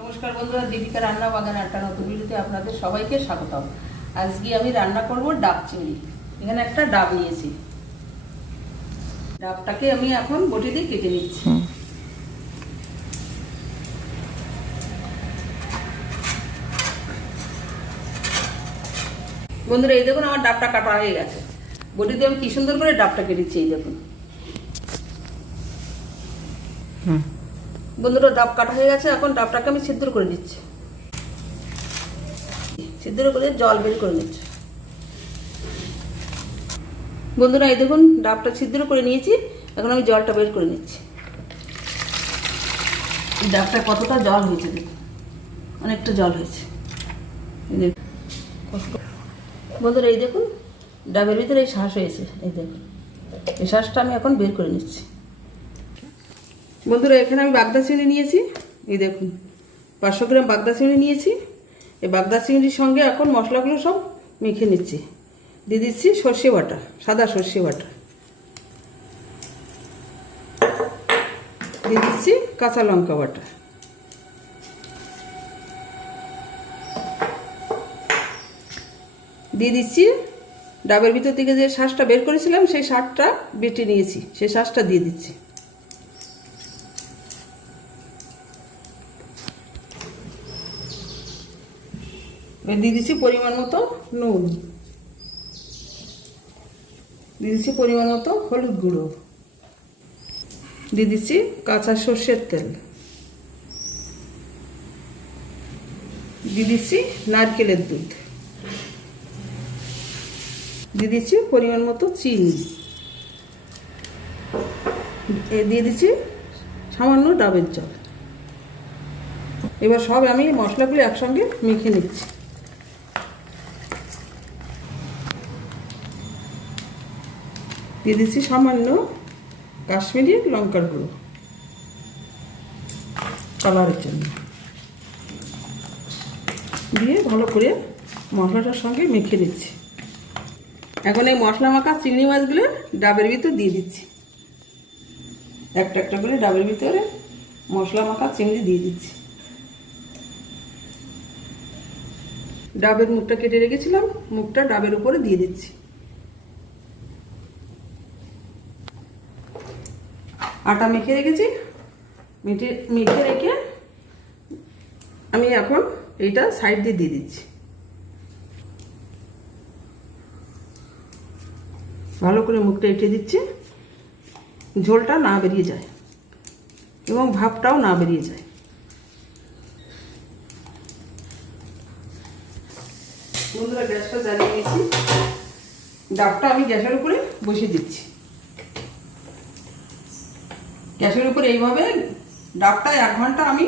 নমস্কার বন্ধুরা দীপিকা রান্না বাগান একটা নতুন ভিডিওতে আপনাদের সবাইকে স্বাগতম। আজকে আমি রান্না করব ডাব চিংড়ি। এখানে একটা ডাব নিয়েছি। ডাবটাকে আমি এখন বটি দিয়ে কেটে নিচ্ছি। বন্ধুরা এই দেখুন আমার ডাবটা কাটা হয়ে গেছে। বটি দিয়ে আমি কি সুন্দর করে ডাবটা কেটেছি এই দেখুন। বন্ধুরা, ডাব কাটা হয়ে গেছে, এখন ডাবটাকে আমি সিদ্ধ করে দিচ্ছি সিদ্ধ করে জল বের করে নিচ্ছি। বন্ধুরা, এই দেখুন, ডাবটা সিদ্ধ করে নিয়েছি, এখন আমি জলটা বের করে নিচ্ছি। ডাবটা কতটা জল হয়েছে দেখুন, অনেকটা জল হয়েছে। বন্ধুরা, এই দেখুন, ডাবের ভিতরে এই শ্বাস হয়েছে, এই দেখুন। এই শ্বাসটা আমি এখন বের করে নিচ্ছি। বন্ধুরা, এখানে আমি বাগদা চিংড়ি নিয়েছি। এই দেখুন, পাঁচশো গ্রাম বাগদা চিংড়ি নিয়েছি। এই বাগদা চিংড়ির সঙ্গে এখন মশলাগুলো সব মেখে নিচ্ছি। দিয়ে দিচ্ছি সর্ষে বাটা, সাদা সর্ষে বাটা। দিয়ে দিচ্ছি কাঁচা লঙ্কা বাটা। দিয়ে দিচ্ছি ডাবের ভিতর থেকে যে শ্বাসটা বের করেছিলাম, সেই শাকটা বেটে নিয়েছি। সেই শ্বাসটা দিয়ে দিচ্ছি। এবার দিয়ে দিচ্ছি পরিমাণ মতো নুন। দিয়ে দিচ্ছি পরিমাণ মতো হলুদ গুঁড়ো। দিয়ে দিচ্ছি কাঁচা সর্ষের তেল। দিয়ে দিচ্ছি নারকেলের দুধ। দিয়ে দিচ্ছি পরিমাণ মতো চিনি। দিয়ে দিচ্ছি সামান্য ডাবের জল। এবার সব আমি মশলাগুলো একসঙ্গে মেখে নিচ্ছি। দিয়ে দিচ্ছি সামান্য কাশ্মীরি লঙ্কার গুঁড়ো কালারের জন্য। দিয়ে ভালো করে মশলাটার সঙ্গে মেখে নিচ্ছি। এখন এই মশলা মাখা চিংড়ি মাছগুলো ডাবের ভিতর দিয়ে দিচ্ছি। একটা একটা করে ডাবের ভিতরে মশলা মাখা চিংড়ি দিয়ে দিচ্ছি। ডাবের মুখটা কেটে রেখেছিলাম, মুখটা ডাবের উপরে দিয়ে দিচ্ছি। আটা মেখে রেখেছি। মেখে মেখে রেখে আমি এখন এইটা সাইড দিয়ে দিয়ে দিচ্ছি। ভালো করে মুখটা এঁটে দিচ্ছি। ঝোলটা না বেরিয়ে যায় এবং ভাবটাও না বেরিয়ে যায়। বন্ধুরা গ্যাসটা জ্বালিয়ে নিয়েছি। ডাবটা আমি গ্যাসের উপরে বসিয়ে দিচ্ছি। গ্যাসের উপরে এইভাবে ডাবটা এক ঘণ্টা আমি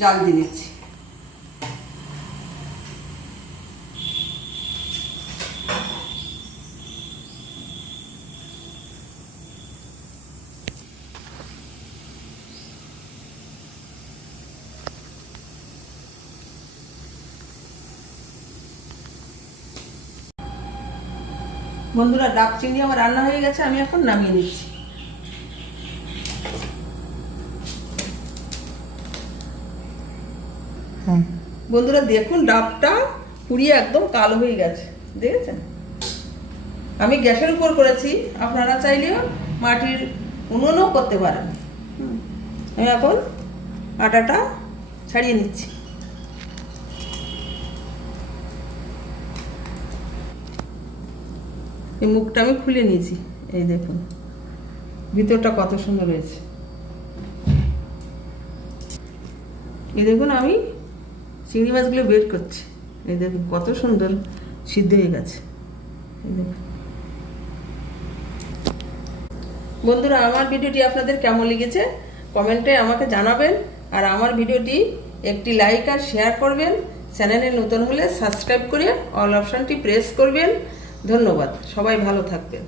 জাল দিয়ে নিচ্ছি। বন্ধুরা, ডাব চিংড়ি আমার রান্না হয়ে গেছে, আমি এখন নামিয়ে নিচ্ছি। বন্ধুরা দেখুন ডাবটা পুড়িয়ে একদম কালো হয়ে গেছে। দেখেছেন? আমি গ্যাসের উপর করেছি। আপনারা চাইলেও মাটির উনুনও করতে পারেন। আমি এখন আটাটা ছাড়িয়ে নিচ্ছি। এই মুখটা আমি খুলে নিয়েছি। এই দেখুন ভিতরটা কত সুন্দর হয়েছে। এই দেখুন আমি চিংড়ি মাছগুলো বের করছে। এই দেখুন, কত সুন্দর সিদ্ধ হয়ে গেছে। বন্ধুরা, আমার ভিডিওটি আপনাদের কেমন লেগেছে? কমেন্টে আমাকে জানাবেন। আর আমার ভিডিওটি একটি লাইক আর শেয়ার করবেন। চ্যানেলে নতুন হলে সাবস্ক্রাইব করে অল অপশানটি প্রেস করবেন। ধন্যবাদ। সবাই ভালো থাকবেন।